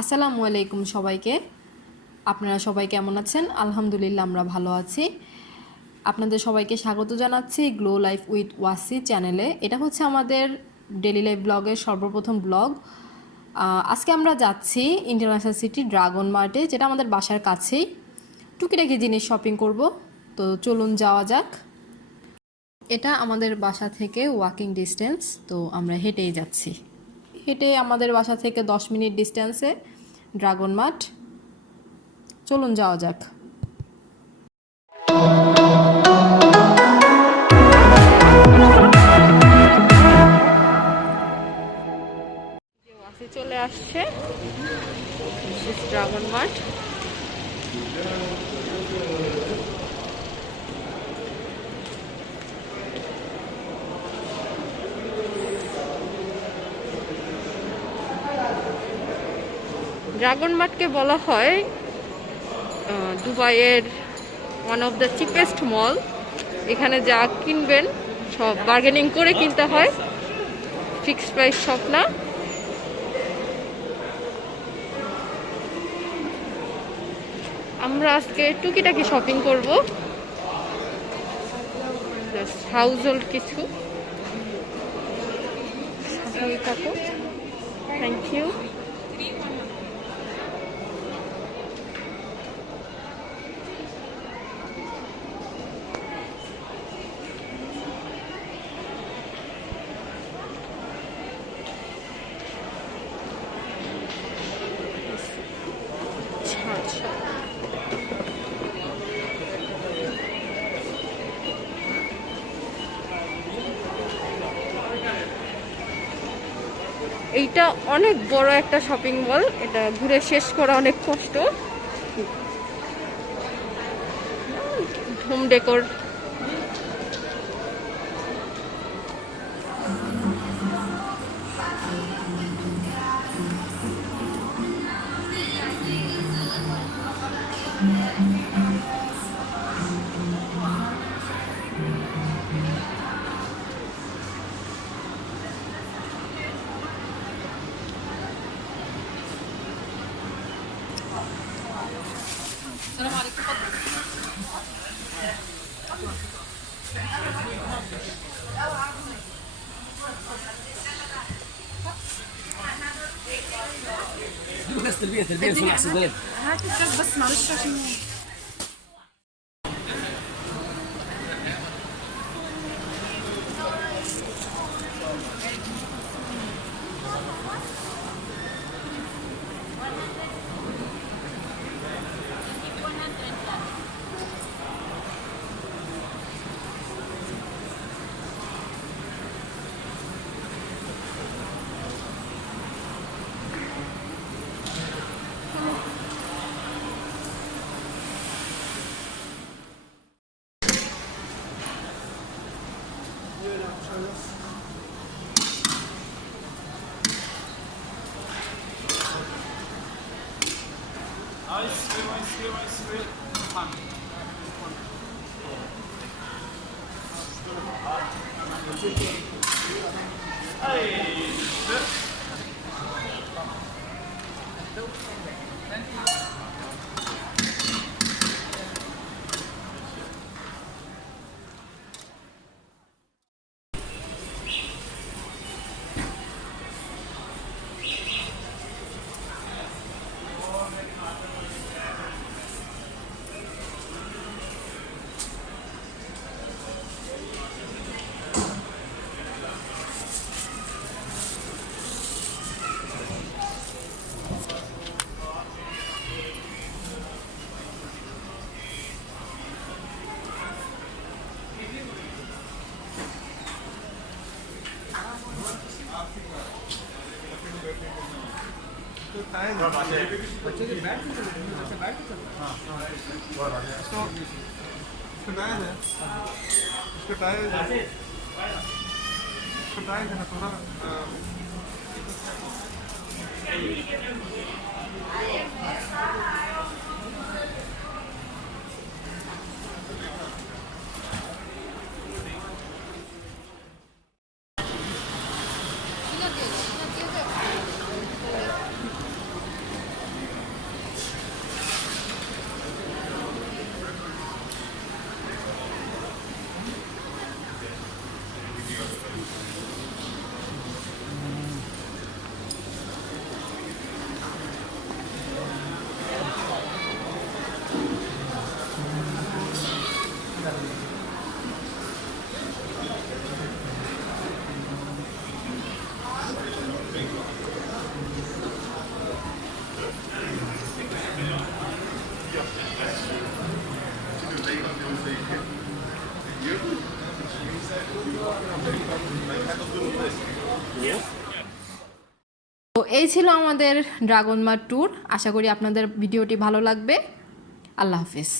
আসসালামু আলাইকুম সবাইকে। আপনারা সবাই কেমন আছেন? আলহামদুলিল্লাহ আমরা ভালো আছি। আপনাদের সবাইকে স্বাগত জানাচ্ছি গ্লো লাইফ উইথ ওয়াসি চ্যানেলে। এটা হচ্ছে আমাদের ডেইলি লাইফ ব্লগের সর্বপ্রথম ব্লগ। আজকে আমরা যাচ্ছি ইন্টারন্যাশনাল সিটি ড্রাগন মার্টে, যেটা আমাদের বাসার কাছেই। টুকিটাকি জিনিস শপিং করব, তো চলুন যাওয়া যাক। এটা আমাদের বাসা থেকে ওয়াকিং ডিস্টেন্স, তো আমরা হেঁটেই যাচ্ছি। হেঁটে আমাদের বাসা থেকে 10 মিনিট ডিস্টেন্সে ড্রাগন মার্ট। চলুন যাওয়া যাক। চলে আসছে ড্রাগন মার্ট। ড্রাগন মার্টকে বলা হয় দুবাইয়ের ওয়ান অফ দ্য চিপেস্ট মল। এখানে যা কিনবেন সব বার্গেনিং করে কিনতে হয়, ফিক্সড প্রাইস শপ না। আমরা আজকে টুকিটাকি শপিং করব, হাউস হোল্ড কিছু। Thank you. এইটা অনেক বড় একটা শপিং মল, এটা ঘুরে শেষ করা অনেক কষ্ট। Home decor, بس تربية شو احسن بلد. هات الكاس بس معلش عشان এই ছিল আমাদের ড্রাগন মার্ট ট্যুর। আশা করি আপনাদের ভিডিওটি ভালো লাগবে। আল্লাহ হাফিজ।